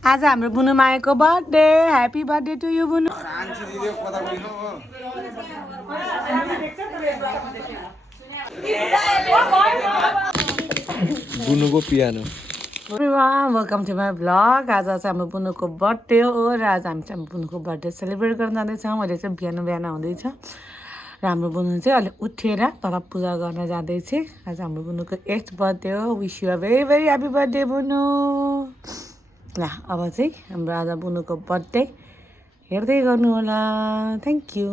आज हाम्रो बुनु मायाको birthday happy birthday to you Bunu बुनुको piano welcome to my vlog आज चाहिँ हाम्रो बुनुको बर्थडे हो र आज हामी चाहिँ बुनुको बर्थडे सेलिब्रेट गर्न जाँदैछौँ अहिले चाहिँ बिहान बिहान हुँदैछ र हाम्रो बुनु चाहिँ अहिले उठेर तल पूजा गर्न जाँदैछ आज हाम्रो बुनुको 8th बर्थडे हो wish you a very very happy birthday Bunu ल अब चाहिँ हाम्रो आज बुनुको बर्थडे हेर्दै गर्नु होला थ्याङ्क यू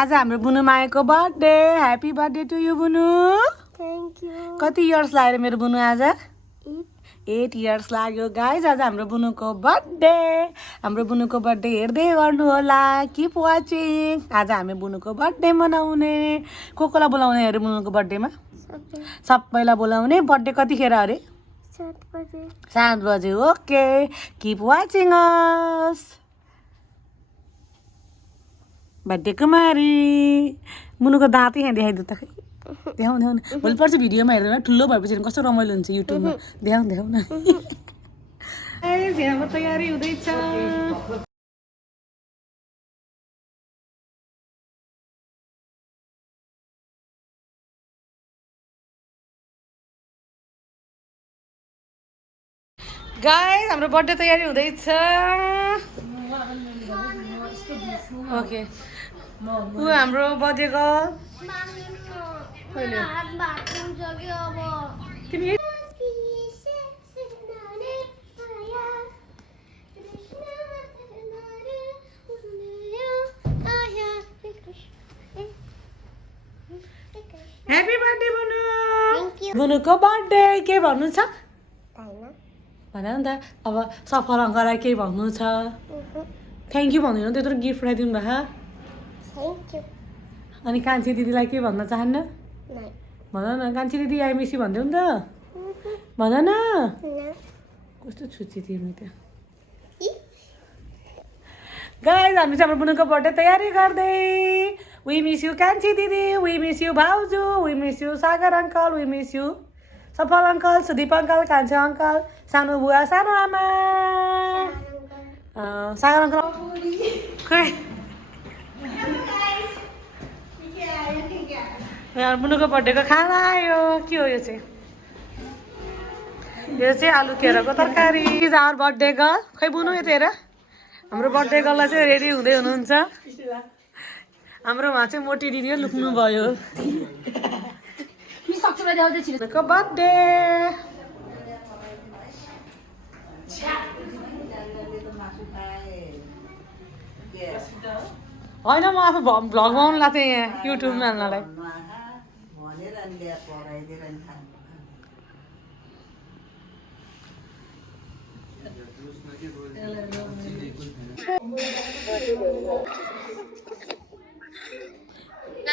आज हाम्रो बुनु मायाको birthday happy birthday to you Bunu thank you कति इयर्स लाग्यो मेरो बुनु आज 8 इयर्स लाग्यो गाइज आज हाम्रो बुनुको बर्थडे हाम्रो बुनुको बर्थडे हेर्दै गर्नु होला किप वाचिङ आज हामी बुनुको बर्थडे मनाउने कोलाई बोलाउने अरे बुनुको बर्थडेमा सबैलाई बोलाउने बर्थडे कतिखेर अरे 7 बजे okay keep watching us birthday कुमारी मुनुको दाँतै यहाँ देखाइदियो त देखाउँ देखाउन भोलि पर्सि भिडियोमा हेर्दैन ठुलो भएपछि कस्तो रमाइलो हुन्छ युट्युबमा देखाउँ देखाउन बिहामा तयारी हुँदैछ गाइस हाम्रो बर्थडे तयारी हुँदैछ ओके ऊ हाम्रो बर्थडे गर्ल तिमी ह्याप्पी बर्थडे बुनु बुनुको बर्थडे के भन्नु छ भन नि त अब सफल अङ्कलाई केही भन्नु छ थ्याङ्क यू भन्दिनँ त्यत्रो गिफ्ट पठाइदिनु भएको अनि कान्छी दिदीलाई के भन्न चाहन्न भन न कान्छी दिदी आई मिस यु भन्दै नि त भन न कस्तो छुच्ची तिमी त गाइस हामी चाहिँ हाम्रो बुनुको बर्थडे तयारी गर्दै वी मिस यु कान्छी दिदी वी मिस यु भाउजू we miss you Sagar uncle we miss you Safal uncle Sudeep uncle कान्छी अङ्कल सानो बुवा सानो आमा सागर अङ्कल खै बुनुको बर्थडेको खाना आयो के हो यो चाहिँ आलु केराको तरकारी इज आवर बर्थडे गर्ल खै बुनु यता हेर हाम्रो बर्थडे गर्ललाई चाहिँ रेडी हुँदै हुनुहुन्छ हाम्रोमा चाहिँ मोटी दिदी लुक्नु भयो बर्थडे होइन म आफू भ्लग बनाउनु लाग्थेँ यहाँ युट्युबमा हाल्नलाई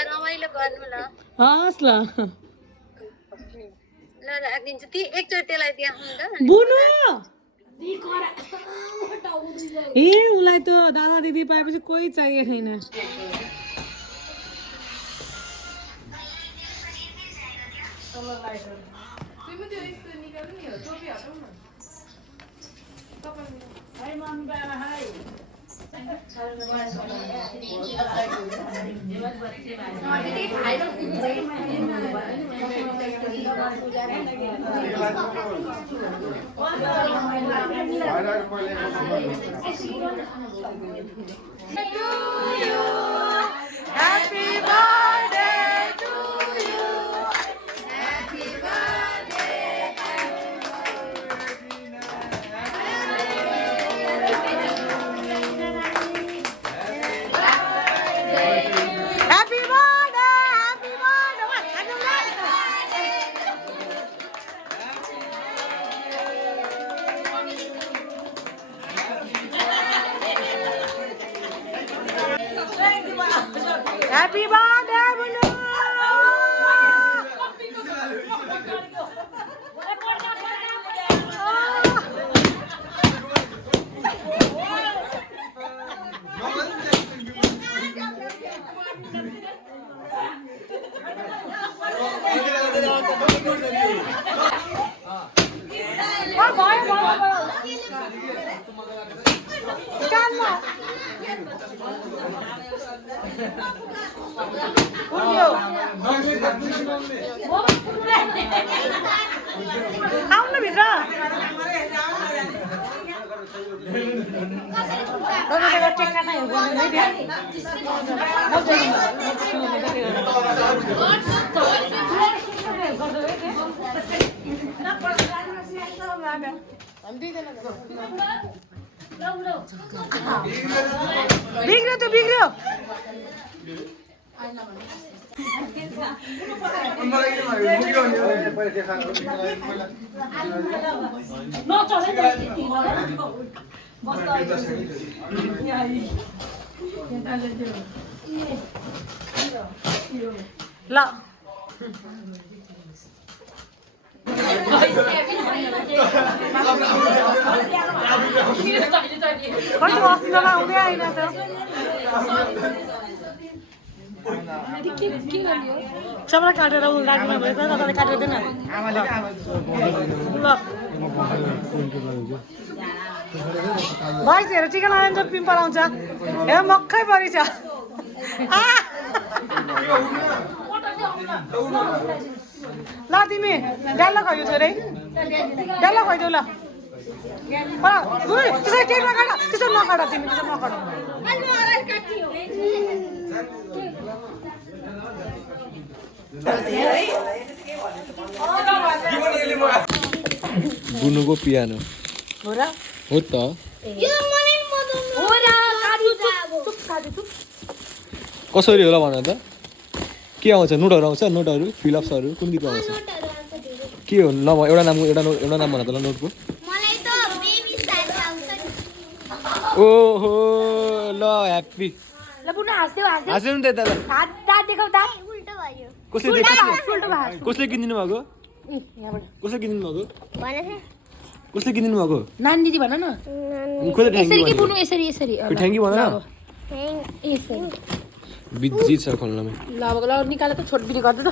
रमाइलो गर्नु ल हस् ल ल राखिदिन्छु ती एकचोटि त्यसलाई देखाउनु त बुनु ए उसलाई त दादा दिदी पाएपछि कोही चाहिएको छैन Happy birthday to you. Happy birthday. Happy birthday, Bunu! कानमा उड्यो आउनु भित्र टेक्का नै हो बिग्रियो त्यो बिग्रियो ल कस्तो अस्तिमा आउँदै आएन त सबैलाई काटेर उ राख्नु भयो त तपाईँले काटेर दिएन ल भइसकेर टिका लगाएर त पिम्पल आउँछ हे मक्कै परिछ ल तिमी डाल्ला खैयो छोरै डाल्ला खैदेऊ ल त्यसरी केक नकाट त्यसो नकाट तिमी त्यसो नकाट बुनुको पियानो हो र हो त कसरी होला भन त के आउँछ नोटहरू आउँछ नोटहरू फिलअप्सहरू कुन गीतमा आउँछ के हो नभ एउटा नाम भन त ल नोटको ओहो ल ह्याप्पी हाँस्यो नि त यता कसले किनिदिनु भएको कसले किनिदिनु भएको कसले किनिदिनु भएको नानी दिदी भन न यसरी के बुनु यसरी यसरी ठ्याङ्की भन न यसरी बिजी छ खोल्नमा ल अब ल निकाले त छोट बिरी गर्दै त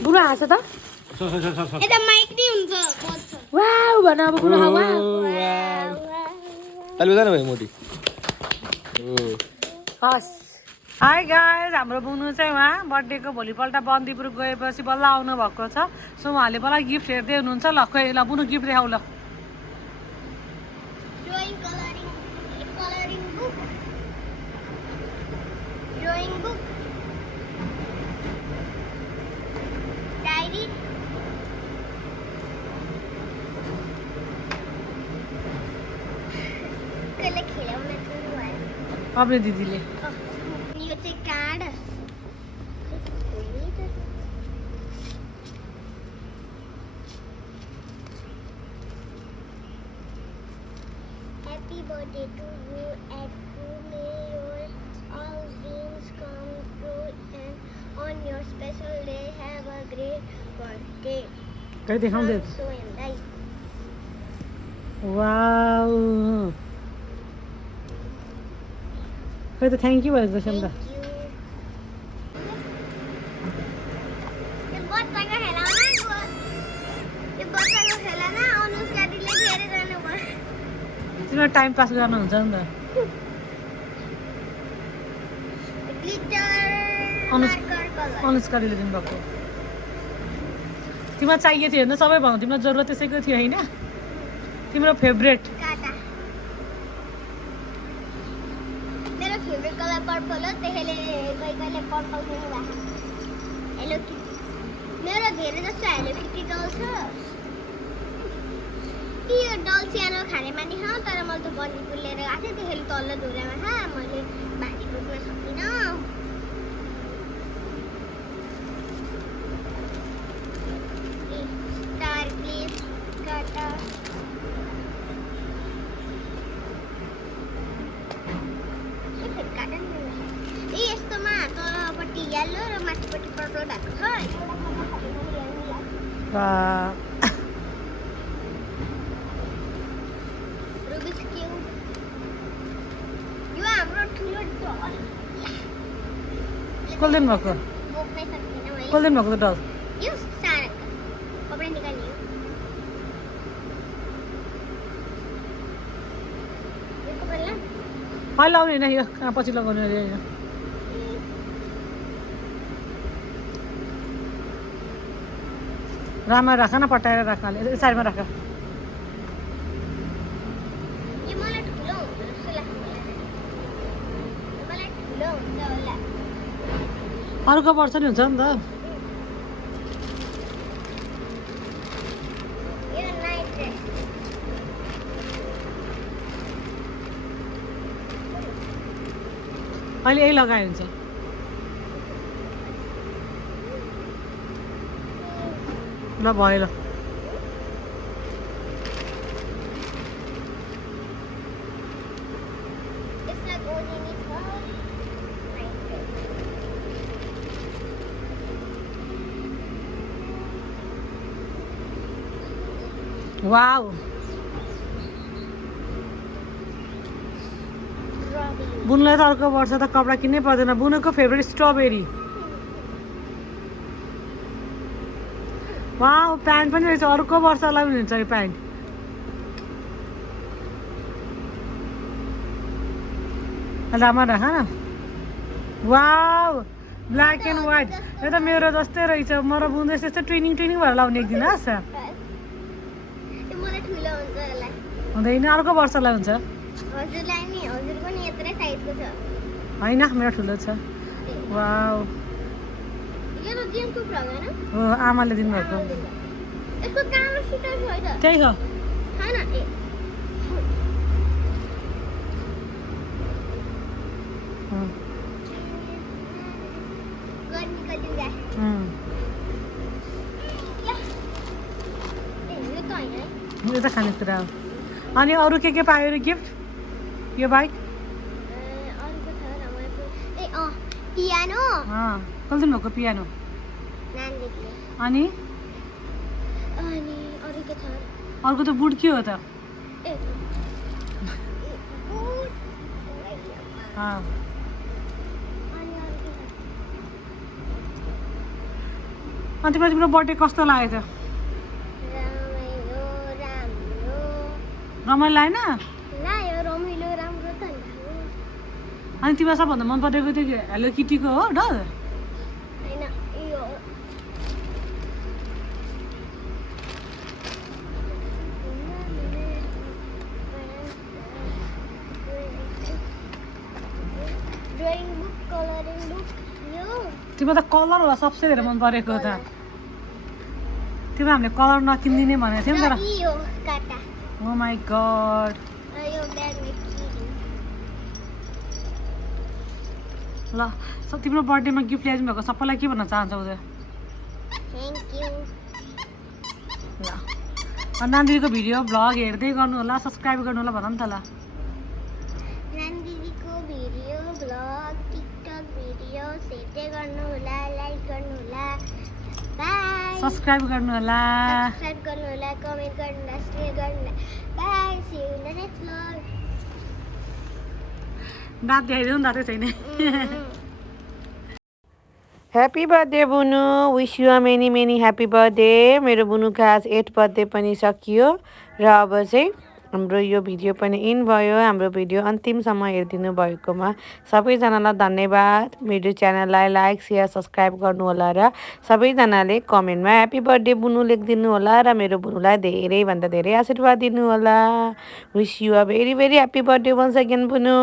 बुनु हाँस त यता माइक नि हुन्छ वाउ भन अब बुनु वाउ ताली बजान भयो मोटी हस् हाई गाइज हाम्रो बुनु चाहिँ उहाँ बर्थडेको भोलिपल्ट बन्दीपुर गएपछि बल्ल आउनु भएको छ सो उहाँले बल्ल गिफ्ट हेर्दै हुनुहुन्छ ल खोइ ल बुनु गिफ्ट देखाउ ल ड्राइङ कलरिङ बुक डायरी कहिले खेलाउन सुरु भयो अब्रे दिदीले यो चाहिँ card Happy birthday to you and may your all dreams come true and on your special day have a great birthday. कहिले देखाउँदै So am I. वाउ खै त थ्याङ्क यू भनेको छ नि त Thank you. यो बच्चाको खेलाउन अनुष्का दिदीले धेरै जानुभयो तिमीहरू टाइम पास गर्नुहुन्छ नि त अनुष्काले दिनुभएको तिमीलाई चाहिएको थियो भने सबै भन्नु तिमीलाई जरुरत त्यसैको थियो होइन तिम्रो फेभरेट मेरो फेभरेट कलर पर्पल हो त्यसैले कहिले पर्पल पनि भएको हेलो मेरो धेरै जस्तो हेलो किटी डल छ यो डल सानो खाने मानी छ तर मैले त बन्दीपुर लिएर गएको थिएँ त्यसैले तल्लो धुरामा छ मैले भारी बोक्न सकिनँ स्टार प्लिज काटा यस्तोमा तलपट्टि येल्लो र माथिपट्टि पर्पल भएको छ रुबिक्स क्यूब यो हाम्रो ठुलो डल कसले भएको बोक्नै सक्दिनँ मैले कसले भएको डल यो सारा कपडा निकाल्यो अहिले लाउने होइन यो कहाँ पछि लगाउने अरे होइन राम्ररी राख न पट्याएर राख अलि साइडमा राख यो मलाई ठुलो हुन्छ जस्तो लाग्छ मलाई ठुलो हुन्छ होला अर्को वर्ष नि हुन्छ नि त यो नाइट ड्रेस अहिले यही लगाए हुन्छ ल भयो ल यसलाई गोजिनी छ नाइट ड्रेस वाउ बुनलाई त अर्को वर्ष त कपडा किन्नै पर्दैन बुनको फेभरेट स्ट्रबेरी वाउ प्यान्ट पनि रहेछ अर्को वर्षलाई पनि हुन्छ यो प्यान्ट राम्रो राख न वाउ ब्ल्याक एन्ड व्हाइट यो त मेरो जस्तै रहेछ म र बुन्दैछ त्यस्तो ट्रेनिङ भएर लाउने एक दिन हस् यो मलाई ठुलो हुन्छ होला हुँदैन अर्को वर्षलाई हुन्छ हजुरलाई नि हजुरको नि यत्रै साइजको छ होइन मेरो ठुलो छ वाउ यो त जिन्सको फ्रक हैन हो आमाले दिनुभएको यसको कालो सुटर छ है त त्यही हो छैन ए गर्मीको दिन जाए ए यो त हैन है यो त खानेकुरा हो अनि अरू के पायो अरे गिफ्ट यो बाइक अर्को छ रमाइलो ए पियानो कसले दिनुभएको पियानो नानीले अनि अनि अरू के छ अर्को त बुट के हो त ए बुट अँ, अनि अरू के छ अनि तिम्रो बर्थडे कस्तो लाग्यो त रमाइलो राम्रो रमाइलो लागेन लाग्यो रमाइलो राम्रो त नि अनि तिमीलाई सबभन्दा मन परेको त्यो हेलो किटीको हो डल हैन यो ड्राइङ बुक कलरिङ बुक यो तिम्रो त कलर होला सबसे धेरै मन परेको त तिम्रो हामीले कलर नकिनिदिने भनेको थियौँ तर यो काटा ओ माई गड यो ब्यागमा किरी ल तिम्रो बर्थडेमा गिफ्ट ल्याइदिनु भएको सबैलाई के भन्न चाहन्छौ त थ्याङ्क यू ल नानीको भिडियो भ्लग हेर्दै गर्नु होला सब्सक्राइब गर्नु होला भन नि त ल दिदीको भिडियो ब्लग टिकटक भिडियो हेर्दै गर्नु होला लाइक गर्नु होला बाई सब्सक्राइब गर्नु होला सब्सक्राइब गर्नु होला कमेन्ट गर्नु होला शेयर गर्नु होला bye see you in the next vlog दाँत देखाइदिनु दाँतै छैन happy birthday Bunu wish you a many many happy birthday मेरो बुनुको आज 8th बर्थडे पनि सकियो र अब चाहिँ हाम्रो यो भिडियो पनि इन भयो हाम्रो भिडियो अन्तिमसम्म हेरिदिनु भएकोमा सबैजनालाई धन्यवाद मेरो च्यानललाई लाइक सेयर सब्सक्राइब गर्नु होला र सबैजनाले कमेन्टमा ह्याप्पी बर्थडे बुनु लेखिदिनु होला र मेरो बुनुलाई धेरैभन्दा धेरै आशीर्वाद दिनु होला wish you a very very happy birthday once again Bunu